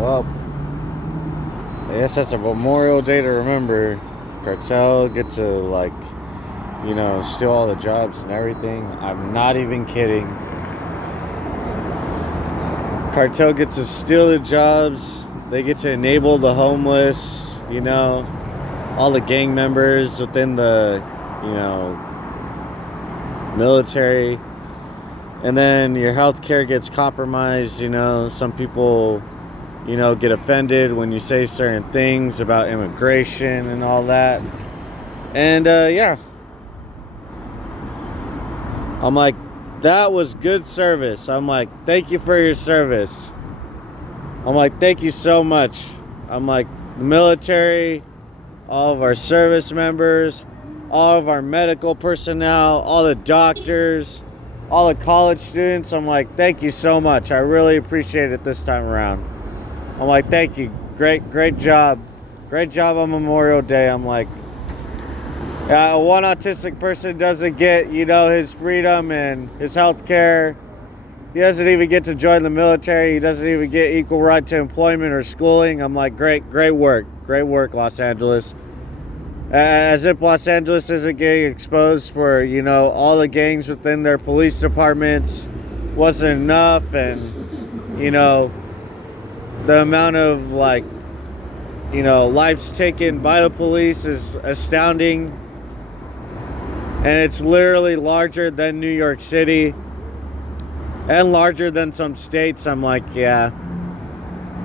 Well, I guess that's a Memorial Day to remember. Cartel get to, like, steal all the jobs and everything. I'm not even kidding. Cartel gets to steal the jobs. They get to enable the homeless, all the gang members within the, military. And then your healthcare gets compromised. Some people, get offended when you say certain things about immigration and all that. And yeah, I'm like, that was good service. I'm like, thank you for your service. I'm like, thank you so much. I'm like, the military, all of our service members, all of our medical personnel, all the doctors, all the college students. I'm like, thank you so much. I really appreciate it this time around. I'm like, thank you. Great job. Great job on Memorial Day. I'm like, one autistic person doesn't get, his freedom and his health care. He doesn't even get to join the military. He doesn't even get equal right to employment or schooling. I'm like, great work. Great work, Los Angeles. As if Los Angeles isn't getting exposed for, all the gangs within their police departments wasn't enough. And, the amount of, lives taken by the police is astounding. And it's literally larger than New York City and larger than some states. I'm like, yeah.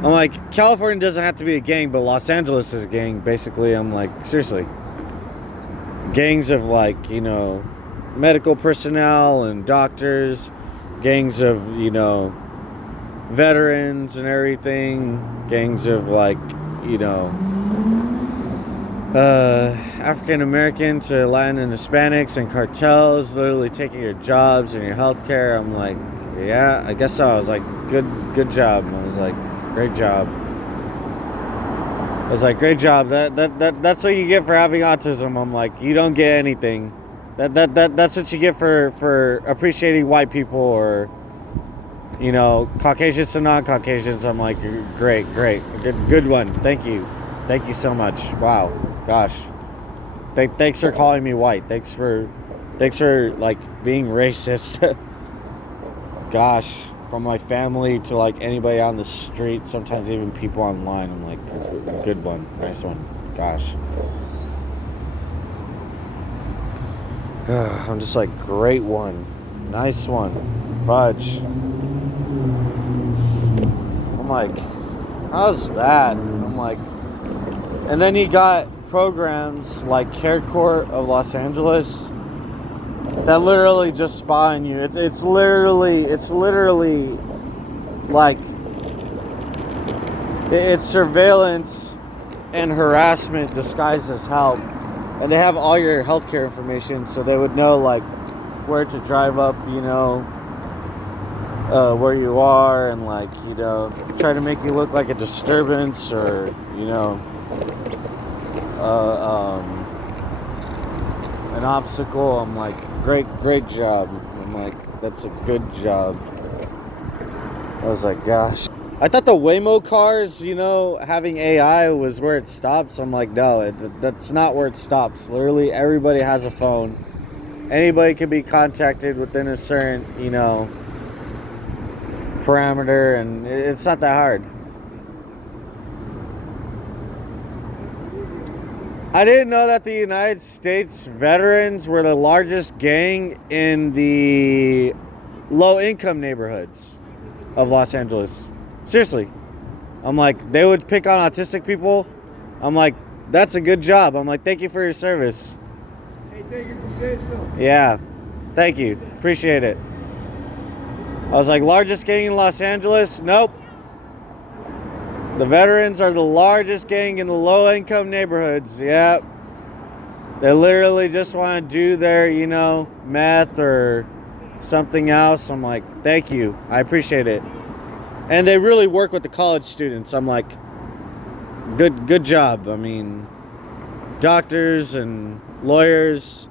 I'm like, California doesn't have to be a gang, but Los Angeles is a gang, basically. I'm like, seriously. Gangs of, medical personnel and doctors. Gangs of, veterans and everything. Gangs of, African American to Latin and Hispanics, and cartels literally taking your jobs and your health care. I'm like, yeah, I guess so. I was like, good job. I was like, great job. I was like, great job. That's what you get for having autism. I'm like, you don't get anything. That's what you get for appreciating white people or, Caucasians to non-Caucasians. I'm like, great, good one. Thank you so much. Wow, gosh. Thanks for calling me white. Thanks for being racist. Gosh. From my family to anybody on the street, sometimes even people online. I'm like, good one, nice one. Gosh. I'm just like, great one, nice one, fudge. I'm like, how's that? I'm like, and then you got programs like Care Court of Los Angeles that literally just spy on you. It's literally like, it's surveillance and harassment disguised as help. And they have all your healthcare information, so they would know where to drive up, where you are, and try to make you look like a disturbance or an obstacle. I'm like, great job. I'm like, that's a good job. I was like, gosh. I thought the Waymo cars, having AI was where it stops. I'm like, no, that's not where it stops. Literally, everybody has a phone. Anybody can be contacted within a certain, parameter, and it's not that hard. I didn't know that the United States veterans were the largest gang in the low-income neighborhoods of Los Angeles. Seriously. I'm like, they would pick on autistic people. I'm like, that's a good job. I'm like, thank you for your service. Hey, thank you for saying so. Yeah. Thank you. Appreciate it. I was like, largest gang in Los Angeles? Nope. The veterans are the largest gang in the low-income neighborhoods. Yep. They literally just want to do their, meth or something else. I'm like, thank you. I appreciate it. And they really work with the college students. I'm like, good job. I mean, doctors and lawyers.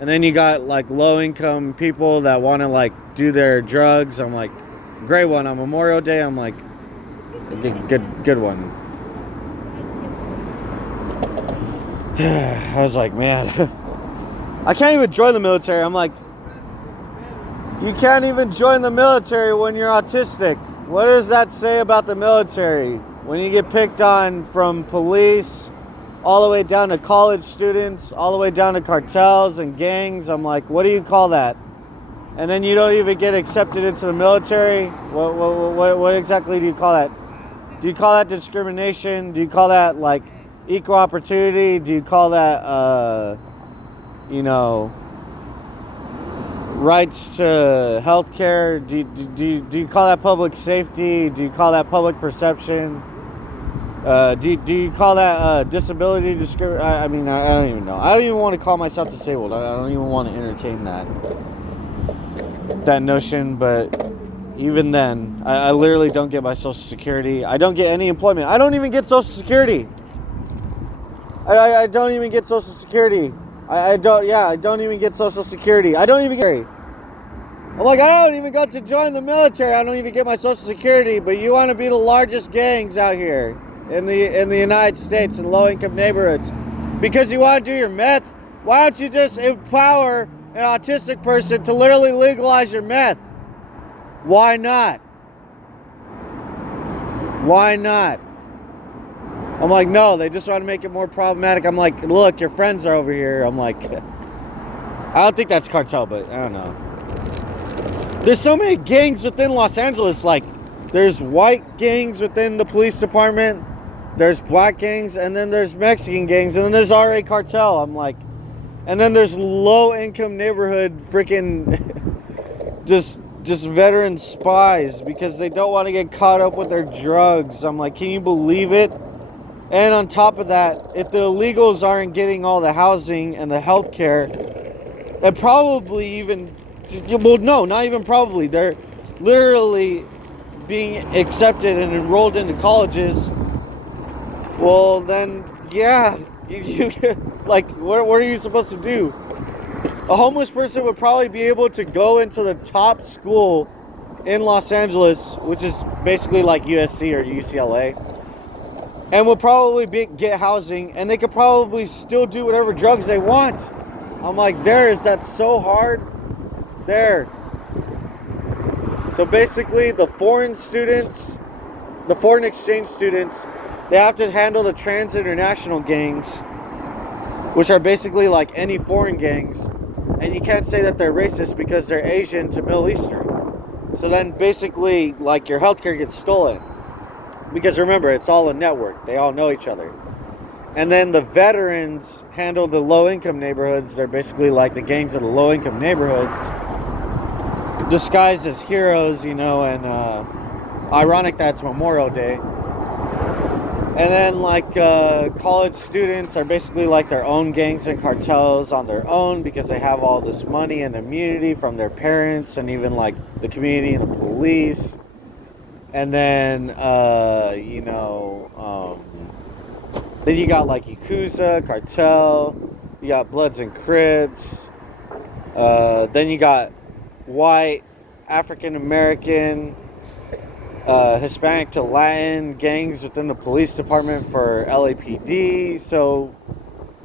And then you got low-income people that want to do their drugs. I'm like, great one. On Memorial Day, I'm like, Good one. I was like, man, I can't even join the military. I'm like, you can't even join the military when you're autistic. What does that say about the military? When you get picked on from police, all the way down to college students, all the way down to cartels and gangs, I'm like, what do you call that? And then you don't even get accepted into the military? What exactly do you call that? Do you call that discrimination? Do you call that like equal opportunity? Do you call that, rights to health care? Do you call that public safety? Do you call that public perception? Do you call that disability discrimination? I mean, I don't even know. I don't even want to call myself disabled. I don't even want to entertain that notion. But even then, I literally don't get my Social Security. I don't get any employment. I don't even get Social Security. I don't even get Social Security. I don't even get Social Security. I don't even get. I'm like, I don't even got to join the military. I don't even get my Social Security. But you want to be the largest gangs out here in the United States in low-income neighborhoods because you want to do your meth. Why don't you just empower an autistic person to literally legalize your meth? Why not? Why not? I'm like, no, they just want to make it more problematic. I'm like, look, your friends are over here. I'm like, I don't think that's cartel, but I don't know. There's so many gangs within Los Angeles. Like, there's white gangs within the police department, there's black gangs, and then there's Mexican gangs, and then there's RA cartel. I'm like, and then there's low-income neighborhood freaking just veteran spies because they don't want to get caught up with their drugs. I'm like, can you believe it? And on top of that, if the illegals aren't getting all the housing and the health care, and probably even, well, no, not even probably, they're literally being accepted and enrolled into colleges, well, then, yeah, you like, what are you supposed to do? A homeless person would probably be able to go into the top school in Los Angeles, which is basically like USC or UCLA, and would probably get housing, and they could probably still do whatever drugs they want. I'm like, is that so hard? There. So basically, the foreign exchange students, they have to handle the trans international gangs, which are basically like any foreign gangs, and you can't say that they're racist because they're Asian to Middle Eastern. So then basically, like, your healthcare gets stolen. Because remember, it's all a network. They all know each other. And then the veterans handle the low-income neighborhoods. They're basically like the gangs of the low-income neighborhoods, disguised as heroes, and ironic that's Memorial Day. And then, like, college students are basically like their own gangs and cartels on their own because they have all this money and immunity from their parents and even, like, the community and the police. And then, then you got, like, Yakuza, cartel, you got Bloods and Crips, then you got white, African-American, Hispanic to Latin gangs within the police department for LAPD. So,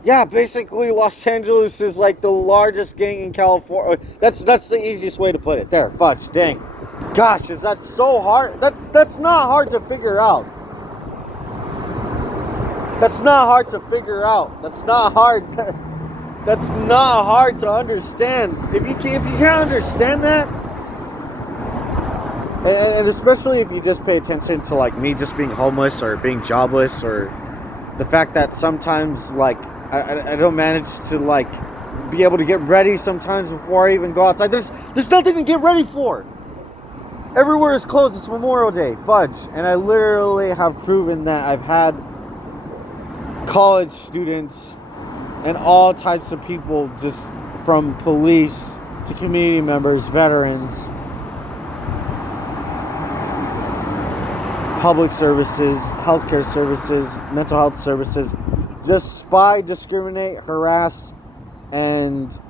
yeah, basically Los Angeles is like the largest gang in California. That's the easiest way to put it. There, fudge, dang. Gosh, is that so hard? That's not hard to figure out. That's not hard to figure out. That's not hard. That's not hard to understand. If you can't understand that, and especially if you just pay attention to, like, me just being homeless or being jobless, or the fact that sometimes, like, I don't manage to, like, be able to get ready sometimes before I even go outside. There's nothing to get ready for. Everywhere is closed. It's Memorial Day. Fudge. And I literally have proven that I've had college students and all types of people, just from police to community members, veterans, public services, healthcare services, mental health services, just spy, discriminate, harass, and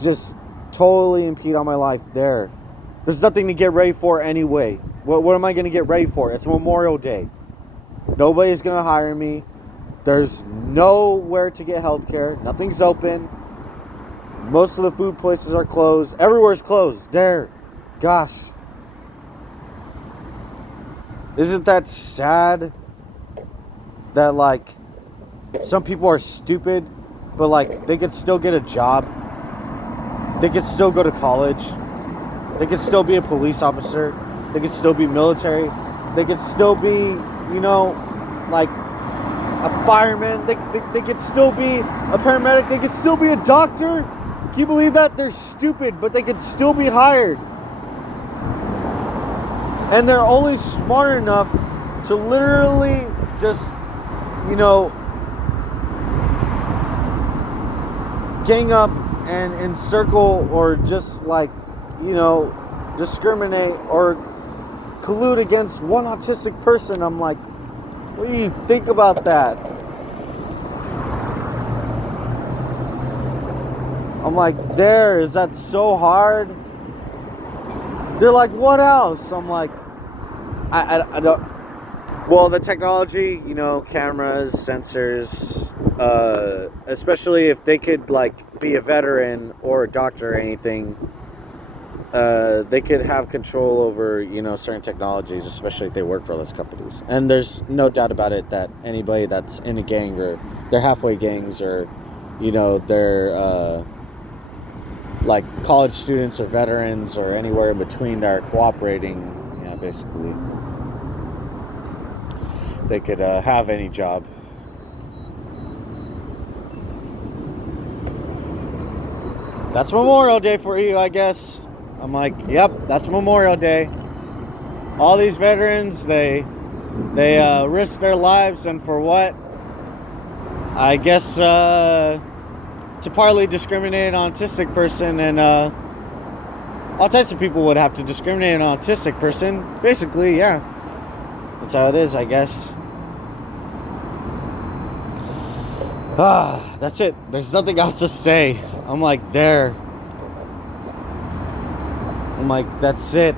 just totally impede on my life there. There's nothing to get ready for anyway. What am I going to get ready for? It's Memorial Day. Nobody's going to hire me. There's nowhere to get health care. Nothing's open. Most of the food places are closed. Everywhere's closed. There. Gosh. Isn't that sad? That, like, some people are stupid, but, like, they could still get a job. They could still go to college. They could still be a police officer. They could still be military. They could still be, you know, like a fireman. They could still be a paramedic. They could still be a doctor. Can you believe that? They're stupid, but they could still be hired. And they're only smart enough to literally just, you know, gang up and encircle or just, like, you know, discriminate or collude against one autistic person. I'm like, what do you think about that? I'm like, is that so hard? They're like, what else? I'm like, I don't. Well, the technology, you know, cameras, sensors, especially if they could, like, be a veteran or a doctor or anything, they could have control over, you know, certain technologies, especially if they work for those companies. And there's no doubt about it that anybody that's in a gang, or they're halfway gangs, or, you know, they're like college students or veterans or anywhere in between that are cooperating, yeah, basically, they could have any job. That's Memorial Day for you, I guess. I'm like, yep, that's Memorial Day. All these veterans, they risk their lives, and for what? I guess to partly discriminate on autistic person, and all types of people would have to discriminate on autistic person. Basically, yeah. That's how it is, I guess. That's it. There's nothing else to say. I'm like, I'm like, that's it.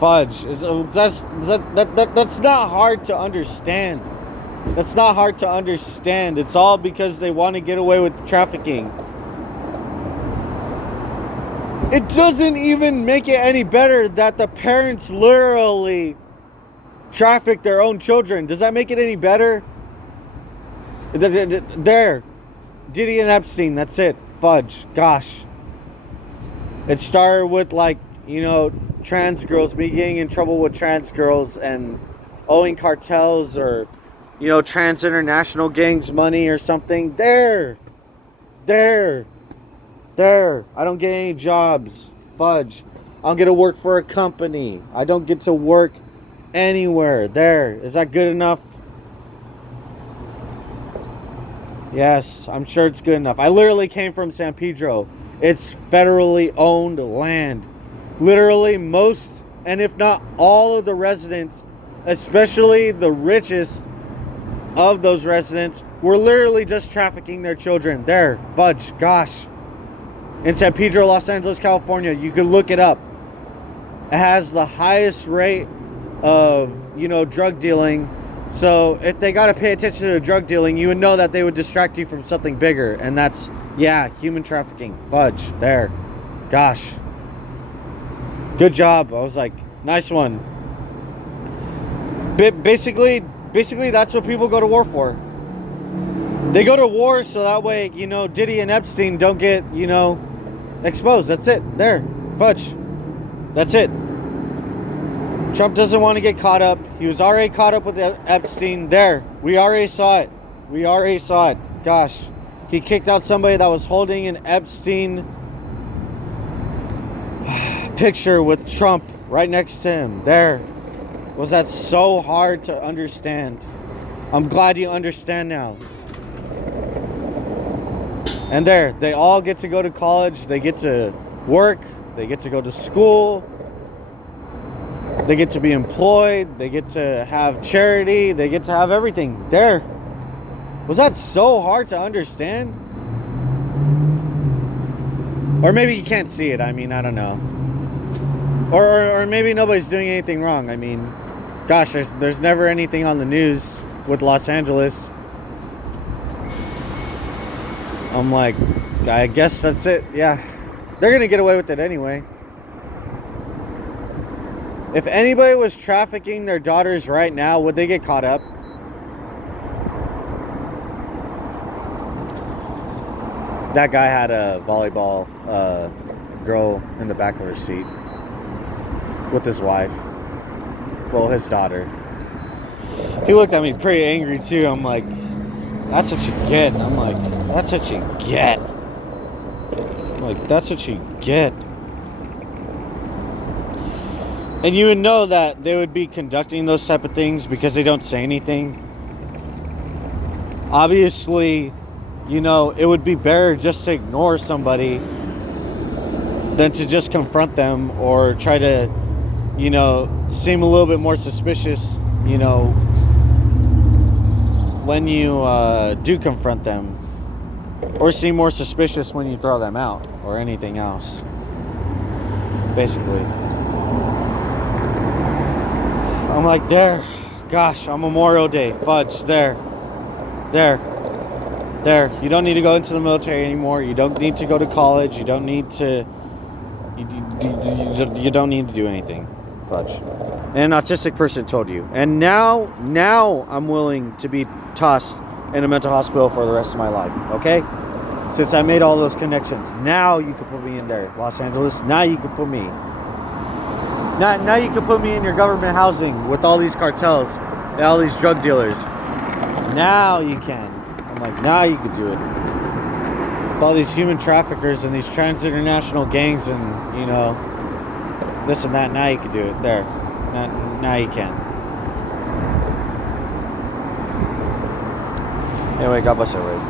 Fudge. That's not hard to understand. That's not hard to understand. It's all because they want to get away with trafficking. It doesn't even make it any better that the parents literally traffic their own children. Does that make it any better? There. Diddy and Epstein. That's it. Fudge. Gosh. It started with, like, you know, trans girls, me getting in trouble with trans girls and owing cartels or, you know, trans international gangs money or something. There. I don't get any jobs. Fudge. I don't get to work for a company. I don't get to work anywhere. There. Is that good enough? Yes, I'm sure it's good enough. I literally came from San Pedro. It's federally owned land. Literally most, and if not all of the residents, especially the richest of those residents, were literally just trafficking their children. There, fudge, gosh. In San Pedro, Los Angeles, California, you can look it up. It has the highest rate of, you know, drug dealing. So if they got to pay attention to drug dealing, you would know that they would distract you from something bigger. And that's, yeah, human trafficking. Fudge. There. Gosh. Good job. I was like, nice one. Basically, that's what people go to war for. They go to war so that way, you know, Diddy and Epstein don't get, you know, exposed. That's it. There. Fudge. That's it. Trump doesn't want to get caught up. He was already caught up with Epstein. There. We already saw it. Gosh. He kicked out somebody that was holding an Epstein picture with Trump right next to him. There. Was that so hard to understand? I'm glad you understand now. And there. They all get to go to college. They get to work. They get to go to school. They get to be employed. They get to have charity. They get to have everything. There. Was that so hard to understand? Or maybe you can't see it. I mean, I don't know. Or maybe nobody's doing anything wrong. I mean, gosh, there's never anything on the news with Los Angeles. I'm like, I guess that's it. Yeah, they're gonna get away with it anyway. If anybody was trafficking their daughters right now, would they get caught up? That guy had a volleyball girl in the back of her seat with his wife. Well, his daughter. He looked at me pretty angry too. I'm like, that's what you get. I'm like, that's what you get. I'm like, that's what you get. And you would know that they would be conducting those type of things because they don't say anything. Obviously, you know, it would be better just to ignore somebody than to just confront them or try to, you know, seem a little bit more suspicious, you know, when you do confront them, or seem more suspicious when you throw them out or anything else, basically. I'm like, there, gosh, on Memorial Day, fudge, there. You don't need to go into the military anymore. You don't need to go to college. You don't need to, you don't need to do anything, fudge. And an autistic person told you. And now I'm willing to be tossed in a mental hospital for the rest of my life, okay? Since I made all those connections, now you can put me in there, Los Angeles. Now you can put me. Now you can put me in your government housing with all these cartels and all these drug dealers. Now you can. I'm like, now you can do it. With all these human traffickers and these trans-international gangs and, you know, this and that, now you can do it. There. Now you can. Anyway, God bless everybody.